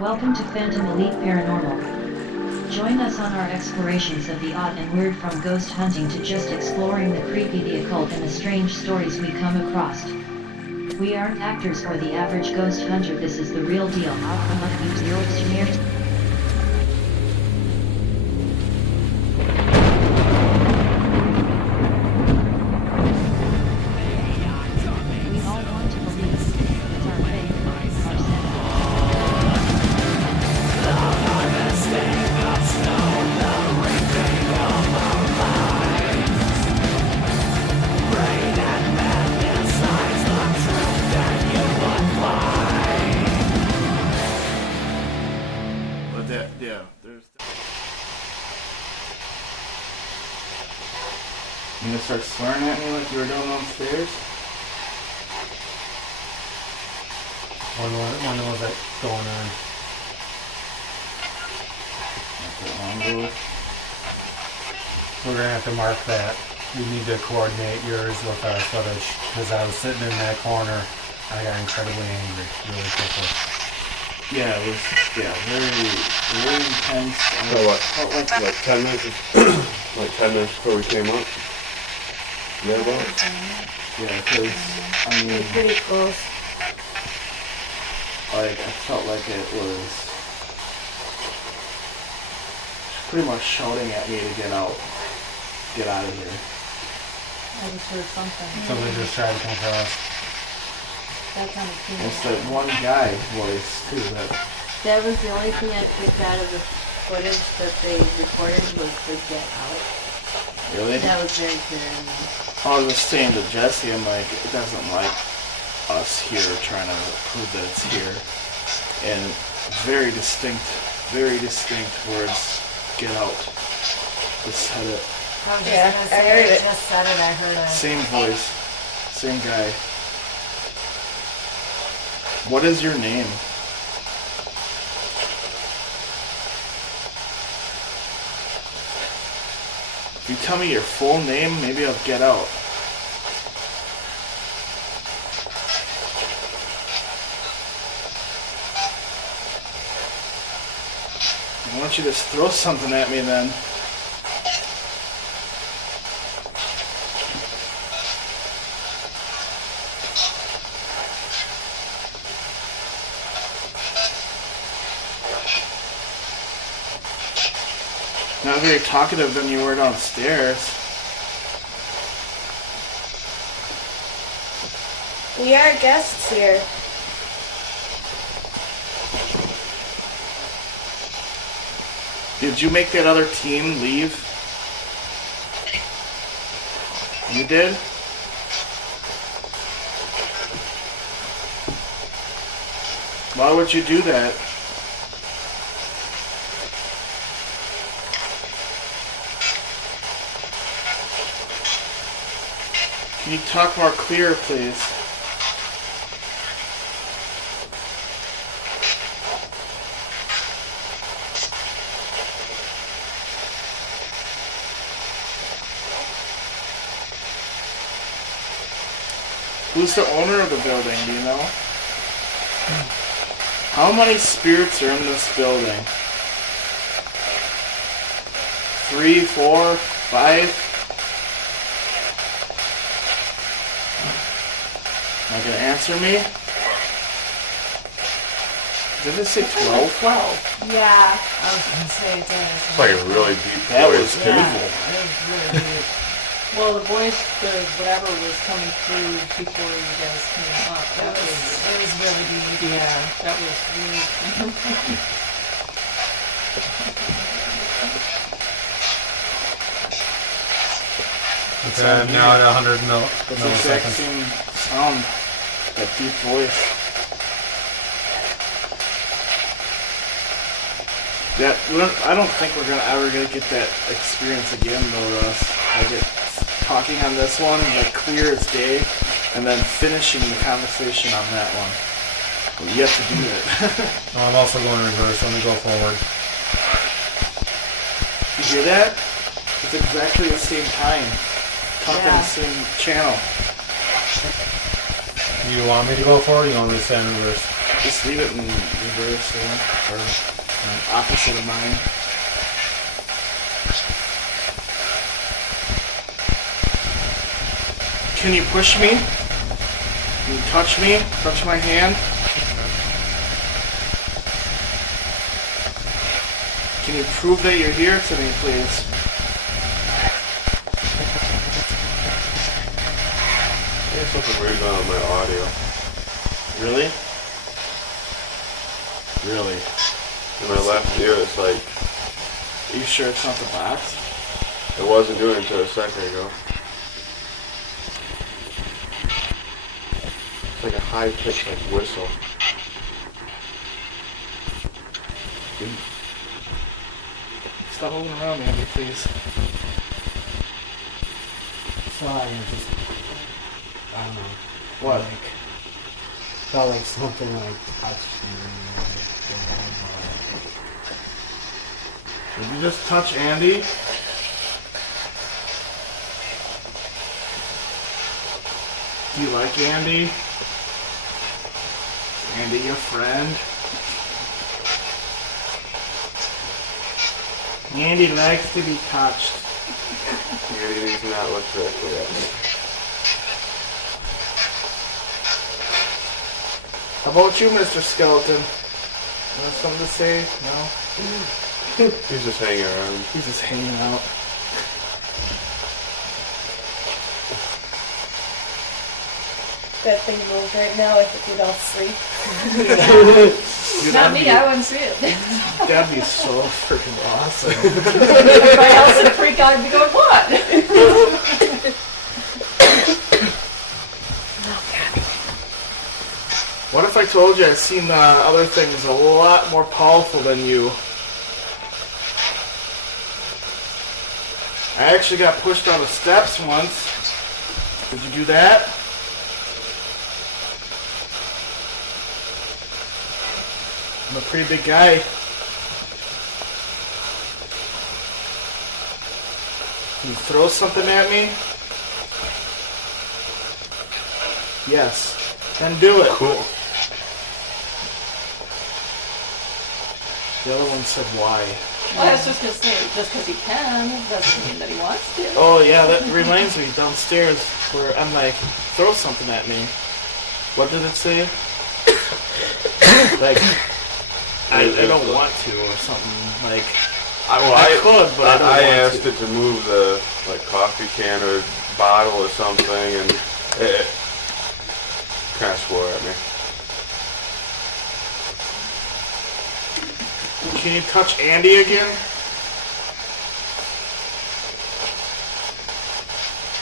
Welcome to Phantom Elite Paranormal. Join us on our explorations of the odd and weird, from ghost hunting to just exploring the creepy, the occult, and the strange stories we come across. We aren't actors or the average ghost hunter, this is the real deal. You gonna start swearing at me like you were doing downstairs? When was that going on? Not that long ago. We're gonna have to mark that. We need to coordinate yours with our footage, because I was sitting in that corner. I got incredibly angry really quickly. Yeah, it was very intense. So what? Like 10 minutes, like 10 minutes before we came up. Thereabouts? Yeah, because I mean, pretty close. like I felt like it was pretty much shouting at me to get out of here. I just heard something. Somebody just tried to come across. That kind of thing. It's that one guy voice too. That was the only thing I picked out of the footage that they recorded was the get out. Really? That was very clear to me. I was just saying to Jesse, I'm like, it doesn't like us here trying to prove that it's here. And very distinct words, get out. Just said it. I was just gonna say, I just said it, I heard it. Same voice, same guy. What is your name? If you tell me your full name, maybe I'll get out. Why don't you just throw something at me then? Not very talkative than you were downstairs. We are guests here. Did you make that other team leave? You did? Why would you do that? Can you talk more clear, please? Who's the owner of the building, do you know? How many spirits are in this building? 3, 4, 5? Am I gonna answer me? Did it say 12? 12. Yeah, I was gonna say it does. It's like a really deep That voice, was too. Yeah, it was really deep. Well, the voice, whatever was coming through before you guys came up, it was really deep. Yeah, that was really It's now at 100 It's the exact milliseconds. same sound, that deep voice. I don't think we're ever gonna get that experience again, though, Russ. Like talking on this one, like clear as day, and then finishing the conversation on that one. Well, you have to do it. I'm also going reverse. Let me go forward. You hear that? It's exactly the same time. Talking the same channel. Do you want me to go forward or you want me to stand in reverse? Just leave it in reverse there, or opposite of mine. Can you push me? Can you touch me? Touch my hand? Can you prove that you're here to me, please? There's something weird going on with my audio. Really? Really? In my left ear, it's like, Are you sure it's not the box? it wasn't doing it until a second ago. It's like a high-pitched like whistle. Stop moving around, Andy, please. Sorry, just, I don't know. What? Like, felt like something like touched me. Did you just touch Andy? Do you like Andy? Andy, your friend? Andy likes to be touched. Andy needs to not look directly at me. How about you, Mr. Skeleton? You have something to say? No? He's just hanging around. He's just hanging out. That thing moved right now. I think we'd all sleep. Dude, Not that'd me, be- I wouldn't see it. That'd be so freaking awesome. Everybody else would freak out and be going, what? What if I told you I've seen other things a lot more powerful than you? I actually got pushed on the steps once. Did you do that? I'm a pretty big guy. Can you throw something at me? Yes. Then do it. Cool. The other one said why. Well, I was just going to say, just because he can, doesn't mean that he wants to. Oh yeah, that reminds me, downstairs where I'm like, throw something at me. What did it say? Like, I don't want to or something. Like, I could, but I don't I want asked to. it to move the like coffee can or bottle or something, and it kind of swore at me. Can you touch Andy again?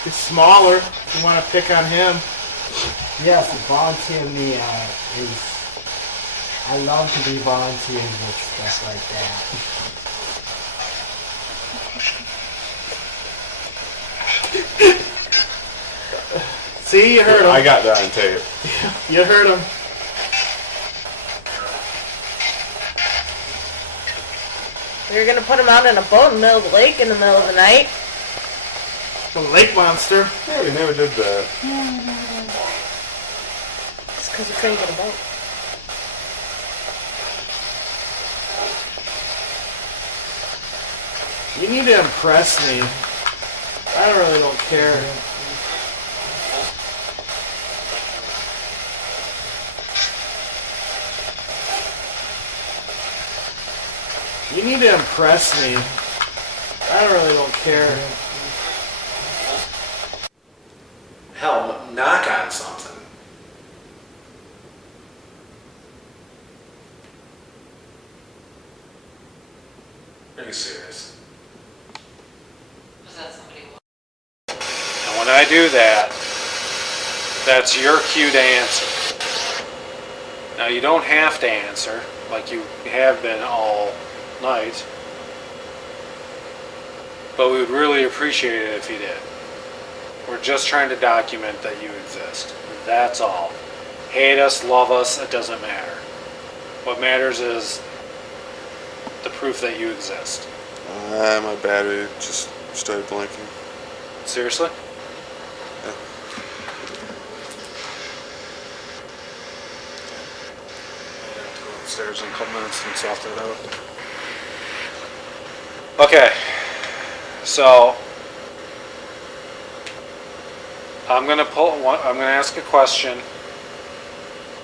He's smaller. If you want to pick on him. Yes, volunteer me is. I love to be volunteering with stuff like that. See, you heard him. I got that on tape. You heard him. We were gonna put him out in a boat in the middle of the lake in the middle of the night. The lake monster. Yeah, we never did that. Just because we couldn't get a boat. You need to impress me. I really don't care. You need to impress me. I really don't care. Hell, knock on something. Are you serious? Was that somebody? And when I do that, that's your cue to answer. Now you don't have to answer like you have been all night, but we would really appreciate it if you did. We're just trying to document that you exist. That's all. Hate us, love us, it doesn't matter. What matters is the proof that you exist. My battery just started blinking. Seriously? Yeah. upstairs in a couple minutes and sort that out. Okay, so I'm gonna ask a question.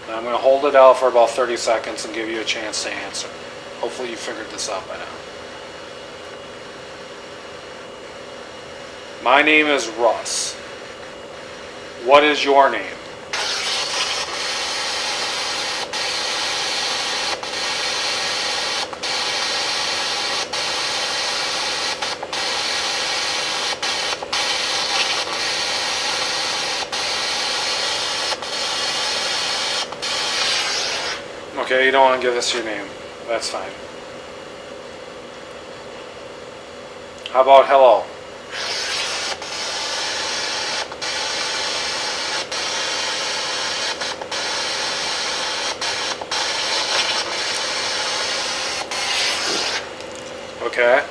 And I'm gonna hold it out for about 30 seconds and give you a chance to answer. Hopefully you figured this out by now. My name is Russ. What is your name? Okay, you don't want to give us your name. That's fine. How about hello? Okay.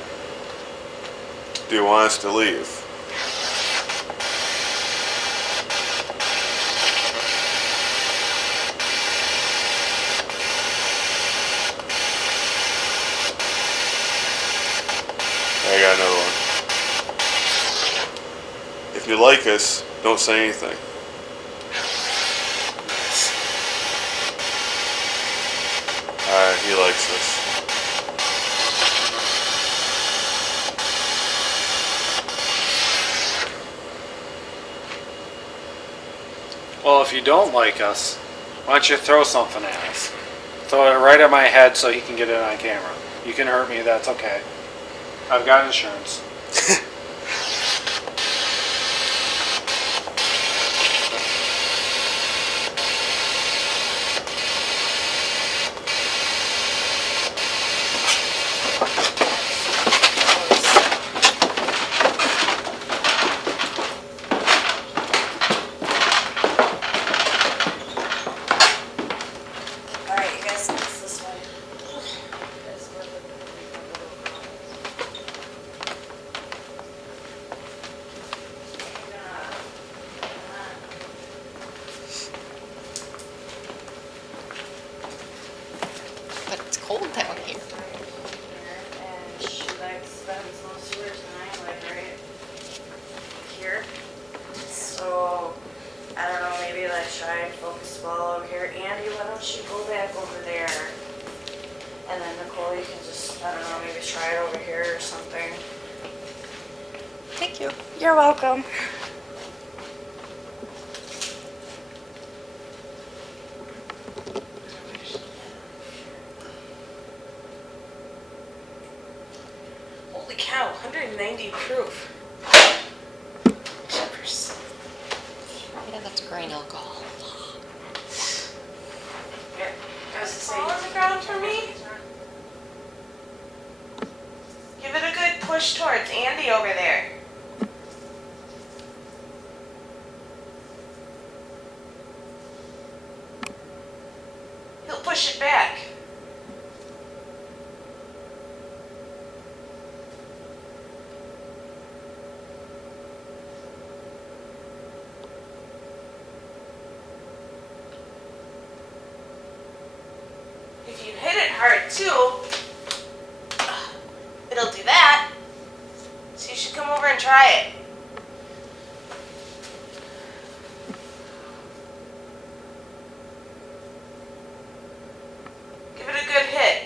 Do you want us to leave? I got another one. If you like us, don't say anything. Alright, he likes us. Well, if you don't like us, why don't you throw something at us? Throw it right at my head so he can get it on camera. You can hurt me, that's okay. I've got insurance. Alright, you guys, it's this way. But it's cold down here. And she like spends most of her time like right here. So I don't know, maybe like try and focus the ball over here. Andy, why don't you go back over there? And then Nicole, you can just, I don't know, maybe try it over here or something. Thank you. You're welcome. Holy cow, 190 proof. Jeepers. Yeah, that's grain alcohol. Here, guys, fall on the ground for me. Give it a good push towards Andy over there. He'll push it back. If you hit it hard too, it'll do that. So you should come over and try it. Give it a good hit.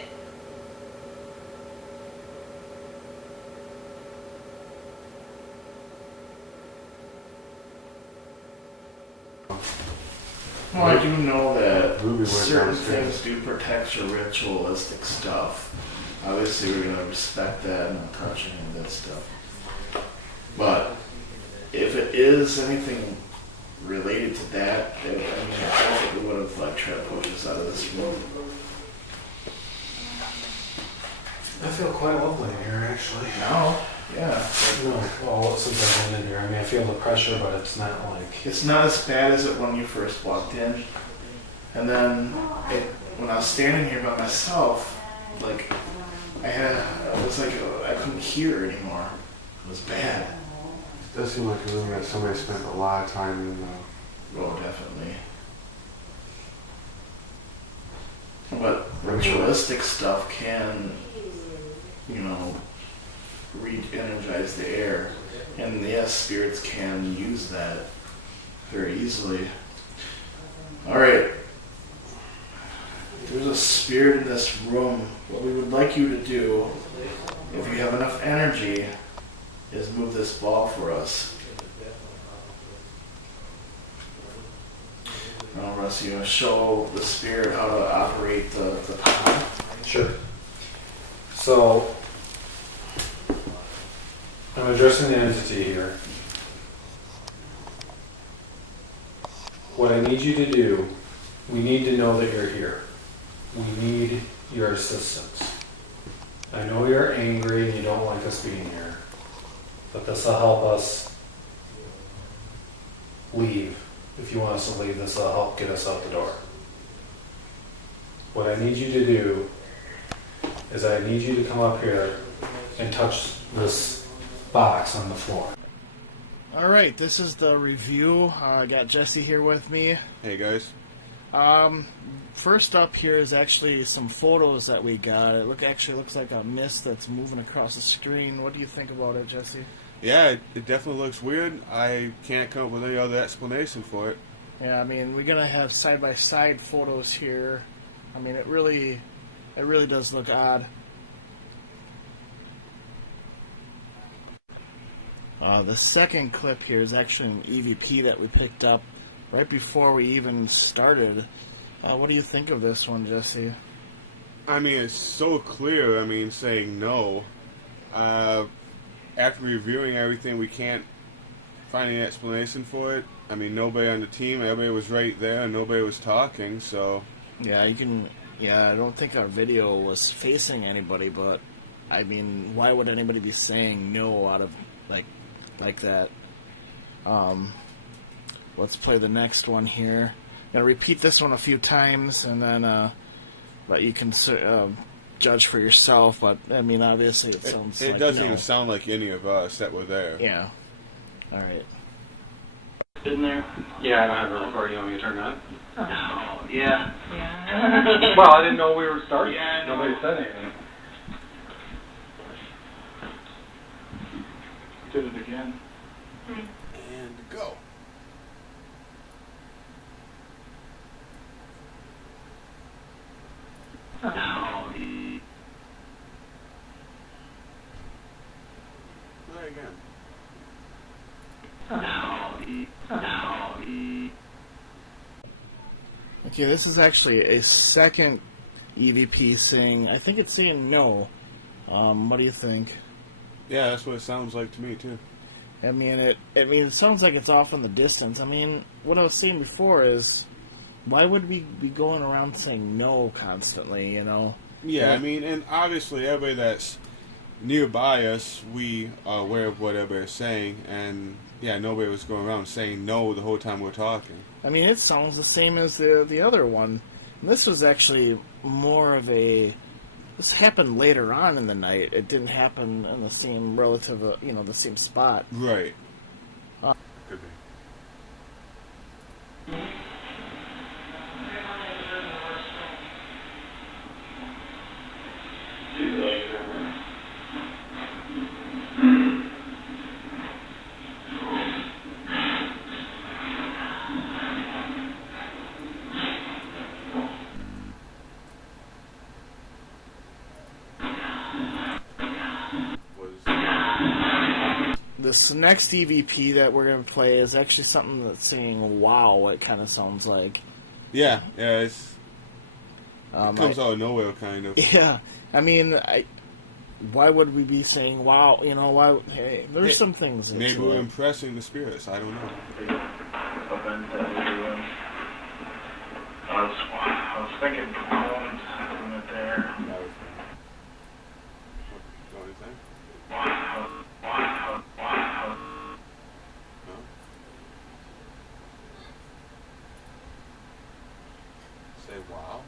Well, I do know that Ruby went certain downstairs. things do protect your ritualistic stuff. Obviously, we're gonna respect that and not touch any of that stuff. But if it is anything related to that, I mean, I think it would have like tried to push us out of this room. I feel quite lovely in here, actually. No, yeah, No, well, since I've been in here, I mean, I feel the pressure, but it's not like... it's not as bad as it when you first walked in. And then when I was standing here by myself, like I was like I couldn't hear anymore. It was bad. It does seem like a room that somebody spent a lot of time in, though. Oh, definitely. But ritualistic stuff can, re-energize the air. And yes, spirits can use that very easily. Alright. There's a spirit in this room. What we would like you to do, if you have enough energy, is move this ball for us. Now, Russ, you want to show the spirit how to operate the pond? Sure. So, I'm addressing the entity here. What I need you to do, we need to know that you're here. We need your assistance. I know you're angry and you don't like us being here, but this will help us leave. If you want us to leave, this will help get us out the door. What I need you to do is I need you to come up here and touch this box on the floor. Alright, this is the review. I got Jesse here with me. Hey guys. First up here is actually some photos that we got. It actually looks like a mist that's moving across the screen. What do you think about it, Jesse? Yeah, it definitely looks weird. I can't come up with any other explanation for it. Yeah, I mean, we're gonna have side-by-side photos here. I mean, it really does look odd. The second clip here is actually an EVP that we picked up right before we even started. What do you think of this one, Jesse? I mean, it's so clear, saying no. After reviewing everything, we can't find any explanation for it. I mean, nobody on the team, everybody was right there, and nobody was talking, so... Yeah, I don't think our video was facing anybody, but, I mean, why would anybody be saying no out of, like that? Let's play the next one here. I'm going to repeat this one a few times, and then, but you can judge for yourself, but, I mean, obviously it sounds like It doesn't no. even sound like any of us that were there. Yeah. Alright. In there? Yeah, I don't have a recording. You want me to turn it on? Oh, yeah. Yeah. Well, I didn't know we were starting. Yeah, I know. Nobody said anything. Did it again. And go. Oh, Try again. Okay, this is actually a second EVP saying, I think it's saying no. What do you think? Yeah, that's what it sounds like to me, too. I mean, it sounds like it's off in the distance. I mean, what I was saying before is, why would we be going around saying no constantly, Yeah, I mean, and obviously everybody that's nearby us, we are aware of what everybody's saying, and yeah, nobody was going around saying no the whole time we're talking. I mean, it sounds the same as the other one. And this was actually more of a... This happened later on in the night. It didn't happen in the same relative, the same spot. Right. Could be. This next EVP that we're going to play is actually something that's saying wow, it kind of sounds like. Yeah, it comes out of nowhere, kind of. Yeah, I mean, why would we be saying wow? Why? Hey, there's some things. Maybe we're impressing the spirits. I don't know. I was thinking going it there. What do you think? Say wow.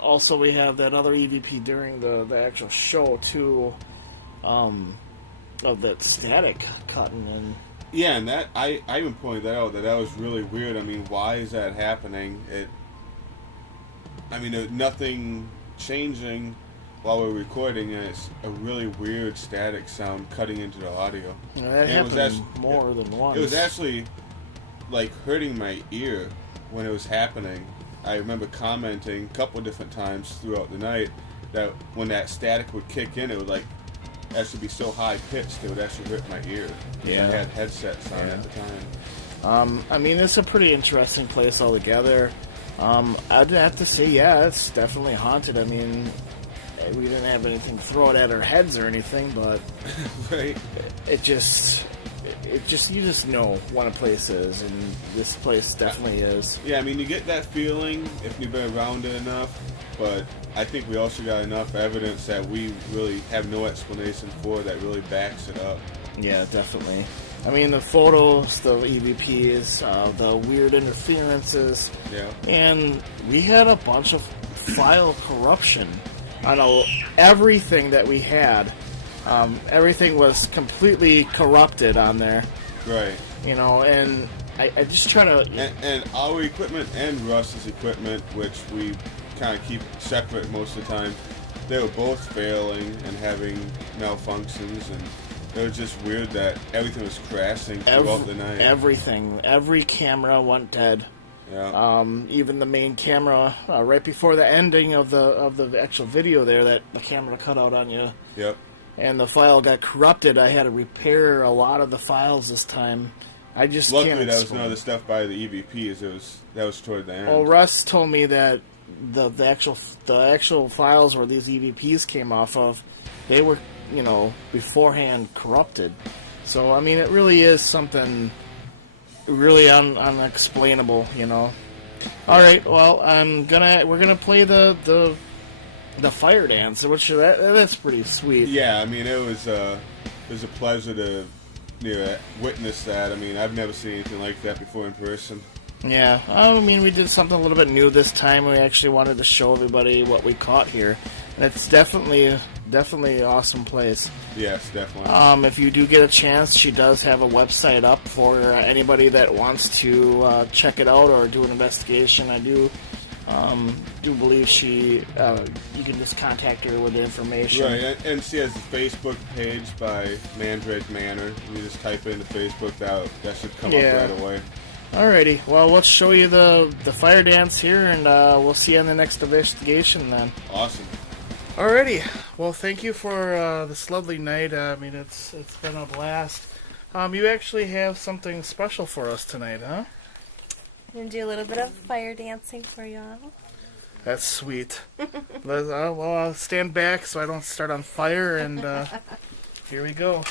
Also, we have that other EVP during the actual show too, of that static cutting in. Yeah, and that I even pointed that out, that was really weird. I mean, why is that happening? Nothing changing while we're recording, and it's a really weird static sound cutting into the audio. Yeah, that happened more than once. It was actually like hurting my ear when it was happening. I remember commenting a couple different times throughout the night that when that static would kick in, it would actually be so high pitched it would actually hurt my ear. Yeah. I had headsets on at the time. It's a pretty interesting place altogether. I'd have to say, yeah, it's definitely haunted. I mean, we didn't have anything thrown at our heads or anything, but right. You just know what a place is, and this place definitely is. Yeah, I mean, you get that feeling if you've been around it enough, but I think we also got enough evidence that we really have no explanation for that really backs it up. Yeah, definitely. I mean, the photos, the EVPs, the weird interferences. Yeah. And we had a bunch of file corruption on everything that we had. Everything was completely corrupted on there. Right. And I just try to... And our equipment and Russ's equipment, which we kind of keep separate most of the time, they were both failing and having malfunctions, and it was just weird that everything was crashing throughout the night. Everything. Every camera went dead. Yeah. Even the main camera, right before the ending of the actual video there, that the camera cut out on you. Yep. And the file got corrupted. I had to repair a lot of the files this time. I just Luckily, can't that was none of the stuff by the EVPs. That was toward the end. Well, Russ told me that the actual files where these EVPs came off of, they were, beforehand corrupted. So I mean, it really is something really unexplainable, All right, well, we're gonna play the fire dance, which that's pretty sweet. Yeah, I mean, it was a pleasure to witness that. I mean, I've never seen anything like that before in person. Yeah, I mean, we did something a little bit new this time. We actually wanted to show everybody what we caught here, and it's definitely an awesome place. Yes, definitely. If you do get a chance, she does have a website up for anybody that wants to check it out or do an investigation. I do believe you can just contact her with the information. Right, and she has a Facebook page by Mandrake Manor. You just type it into Facebook, that should come up right away. Alrighty, well, let's show you the fire dance here, and we'll see you on the next investigation then. Awesome. Alrighty, well, thank you for this lovely night. I mean, it's been a blast. You actually have something special for us tonight, huh? I'm going to do a little bit of fire dancing for y'all. That's sweet. I'll stand back so I don't start on fire, and here we go.